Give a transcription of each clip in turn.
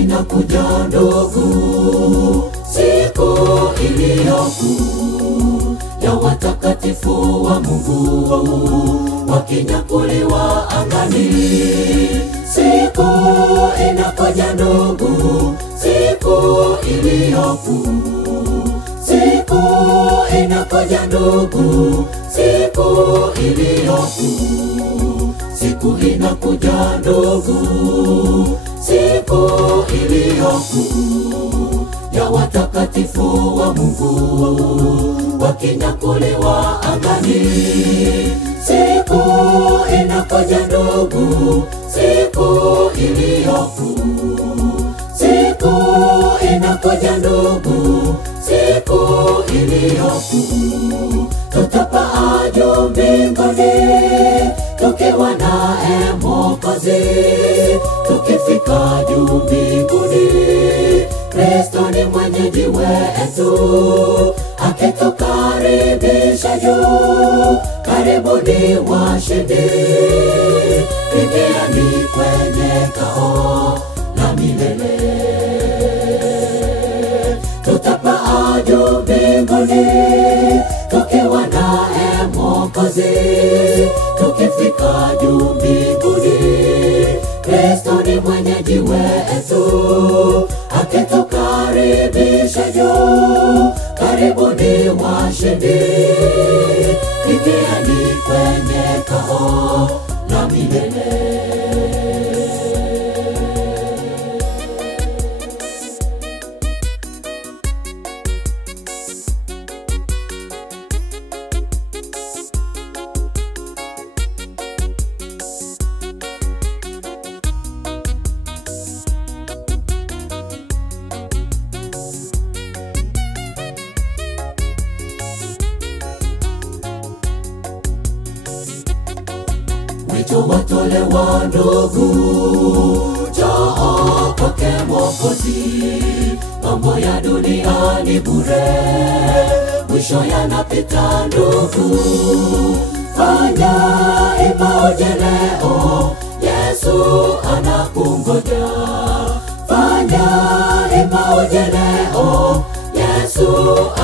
inakuja ndugu, siku iliyokuu ya watakatifu wa Mungu wakinyakuliwa angani. Siku inakuja ndugu, siku iliyokuu. Siku inakuja ndugu, siku iliyokuu. Siku inakuja ndugu, siku iliyokuu ya watakatifu wa Mungu wakinyakuliwa angani. Siku inakuja ndugu, siku iliyokuu. Siku inakuja ndugu, siku iliyokuu. Tutapaa juu mbinguni tukiwa naye Mwokozi. Tukifika juu mbinguni, Kristo ni mwenyeji wetu, akitukaribisha juu. Karibuni washindi, ingieni kwenye kao la milele. Tutapaa juu mbinguni tukiwa naye Mwokozi. Tukifika juu mbinguni, Kristo ni mwenyeji wetu, akitukaribisha juu. Karibuni washindi, ingieni kwenye kao la milele. Wito watolewa ndugu, njoo kwake Mwokozi. Mambo ya dunia ni bure, mwisho yanapita ndugu. Fanya ima uje leo, Yesu anakungoja. Fanya ima uje leo, Yesu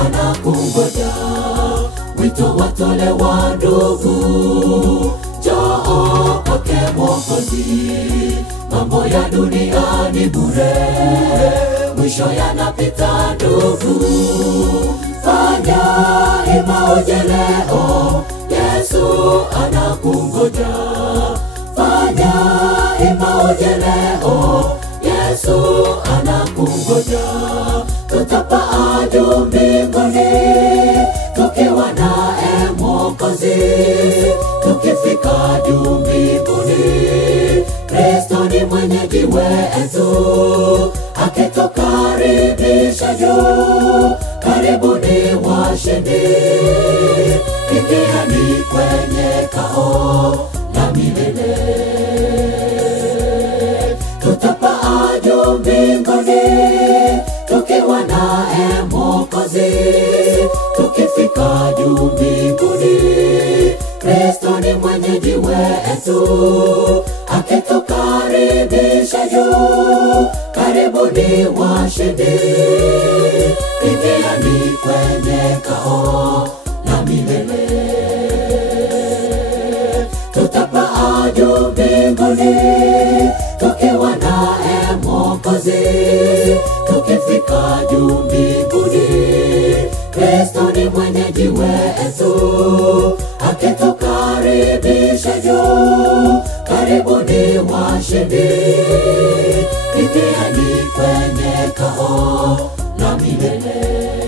anakungoja. Wito watolewa ndugu, njoo kwake Mwokozi. Mambo ya dunia ni bure, mwisho yanapita ndugu. Fanya ima uje leo, Yesu anakungoja. Fanya ima uje leo, Yesu anakungoja. Tutapaa juu mbinguni tukiwa naye Mwokozi. Tukifika juu mbinguni, Kristo ni mwenyeji wetu, akitukaribisha juu. Karibuni washindi, ingieni kwenye kao la milele. Tutapaa juu mbinguni tukiwa naye Mwokozi. Tukifika juu mbinguni, Kristo ni mwenyeji wetu, akitukaribisha juu. Karibuni washindi, ingieni kwenye kao la milele. Tutapaa juu mbinguni tukiwa naye Mwokozi. Tukifika juu mbinguni, Kristo ni mwenyeji wetu, akitukaribisha juu. Karibuni washindi, ingieni kwenye kao la milele.